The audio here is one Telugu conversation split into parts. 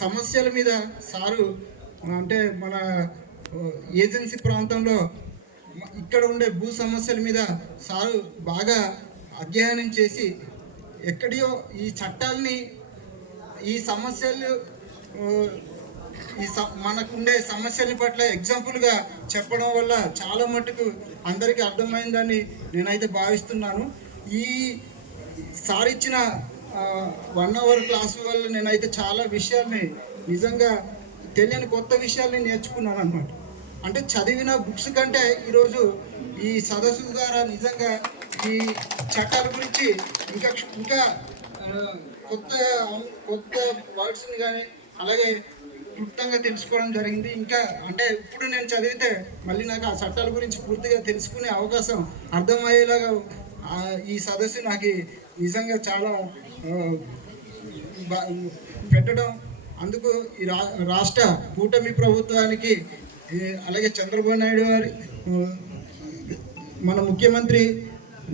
సమస్యల మీద సారు అంటే మన ఏజెన్సీ ప్రాంతంలో ఇక్కడ ఉండే భూ సమస్యల మీద సారు బాగా అధ్యయనం చేసి ఎక్కడియో ఈ చట్టాలని ఈ సమస్యలు మనకుండే సమస్యల పట్ల ఎగ్జాంపుల్గా చెప్పడం వల్ల చాలా మటుకు అందరికీ అర్థమైందని నేనైతే భావిస్తున్నాను. ఈ సార్ ఇచ్చిన 1 అవర్ క్లాసు వల్ల నేనైతే చాలా విషయాల్ని నిజంగా తెలియని కొత్త విషయాల్ని నేర్చుకున్నాను అన్నమాట. అంటే చదివిన బుక్స్ కంటే ఈరోజు ఈ సదస్సు ద్వారా నిజంగా ఈ చట్టాల గురించి ఇంకా ఇంకా కొత్త కొత్త వర్డ్స్ని కానీ అలాగే క్లుప్తంగా తెలుసుకోవడం జరిగింది. ఇంకా అంటే ఇప్పుడు నేను చదివితే మళ్ళీ నాకు ఆ చట్టాల గురించి పూర్తిగా తెలుసుకునే అవకాశం అర్థమయ్యేలాగా ఈ సదస్సు నాకు నిజంగా చాలా పెట్టడం, అందుకు ఈ రాష్ట్ర కూటమి ప్రభుత్వానికి అలాగే చంద్రబాబు నాయుడు గారి మన ముఖ్యమంత్రి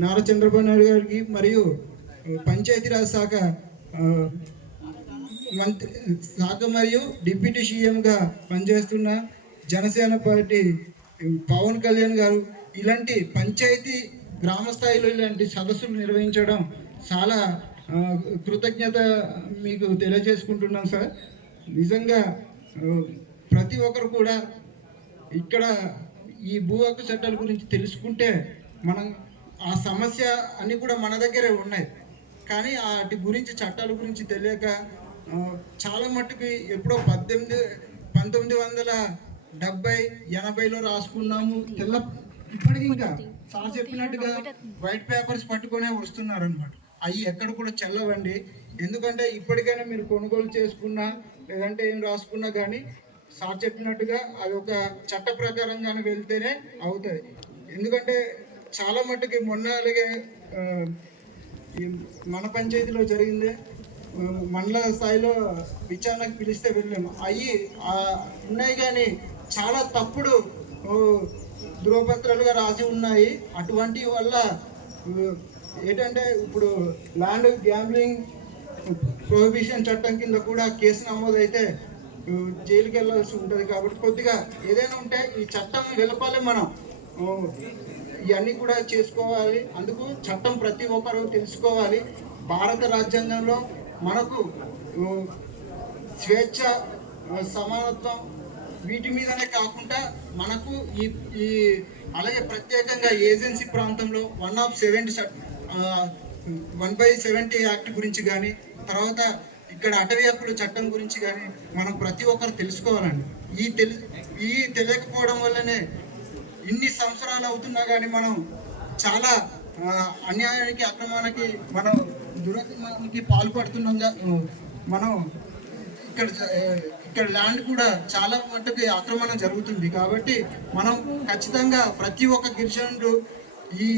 నారా చంద్రబాబు నాయుడు గారికి మరియు పంచాయతీరాజ్ శాఖ మరియు డిప్యూటీ సీఎంగా పనిచేస్తున్న జనసేన పార్టీ పవన్ కళ్యాణ్ గారు ఇలాంటి పంచాయతీ గ్రామ స్థాయిలో ఇలాంటి సదస్సులు నిర్వహించడం చాలా కృతజ్ఞత మీకు తెలియజేసుకుంటున్నాం సార్. నిజంగా ప్రతి ఒక్కరు కూడా ఇక్కడ ఈ భూ హక్కు చట్టాల గురించి తెలుసుకుంటే మనం ఆ సమస్య అన్నీ కూడా మన దగ్గరే ఉన్నాయి, కానీ వాటి గురించి చట్టాల గురించి తెలియక చాలా మట్టుకు ఎప్పుడో 1970-80లో రాసుకున్నాము ఇప్పటికీ ఇంకా సార్ చెప్పినట్టుగా వైట్ పేపర్స్ పట్టుకునే వస్తున్నారు అనమాట. అవి ఎక్కడ కూడా చెల్లవండి. ఎందుకంటే ఇప్పటికైనా మీరు కొనుగోలు చేసుకున్నా లేదంటే ఏం రాసుకున్నా కానీ సార్ చెప్పినట్టుగా అది ఒక చట్ట ప్రకారంగానే వెళ్తేనే అవుతుంది. ఎందుకంటే చాలా మట్టుకి మొన్న అలాగే మన పంచాయతీలో జరిగిందే మండల స్థాయిలో విచారణకు పిలిస్తే వెళ్ళాము. అవి ఉన్నాయి కానీ చాలా తప్పుడు ధృవపత్రాలుగా రాసి ఉన్నాయి. అటువంటి వల్ల ఏంటంటే ఇప్పుడు ల్యాండ్ గ్యాంబ్లింగ్ ప్రొహిబిషన్ చట్టం కింద కూడా కేసు నమోదైతే జైలుకి వెళ్ళాల్సి ఉంటుంది. కాబట్టి కొద్దిగా ఏదైనా ఉంటే ఈ చట్టం వెలపాలి, మనం ఇవన్నీ కూడా చేసుకోవాలి. అందుకు చట్టం ప్రతి ఒక్కరూ తెలుసుకోవాలి. భారత రాజ్యాంగంలో మనకు స్వేచ్ఛ, సమానత్వం వీటి మీదనే కాకుండా మనకు ఈ అలాగే ప్రత్యేకంగా ఏజెన్సీ ప్రాంతంలో 1/70 యాక్ట్ గురించి కానీ తర్వాత ఇక్కడ అటవీ హక్కుల చట్టం గురించి కానీ మనం ప్రతి ఒక్కరు తెలుసుకోవాలండి. ఈ తెలియకపోవడం వల్లనే ఇన్ని సంవత్సరాలు అవుతున్నా కానీ మనం చాలా అన్యాయానికి అక్రమానికి మనం దురక్రమానికి పాల్పడుతున్నాంగా. మనం ఇక్కడ ల్యాండ్ కూడా చాలా మట్టుకు ఆక్రమణ జరుగుతుంది. కాబట్టి మనం ఖచ్చితంగా ప్రతి ఒక్క గిరిజనుడు ఈ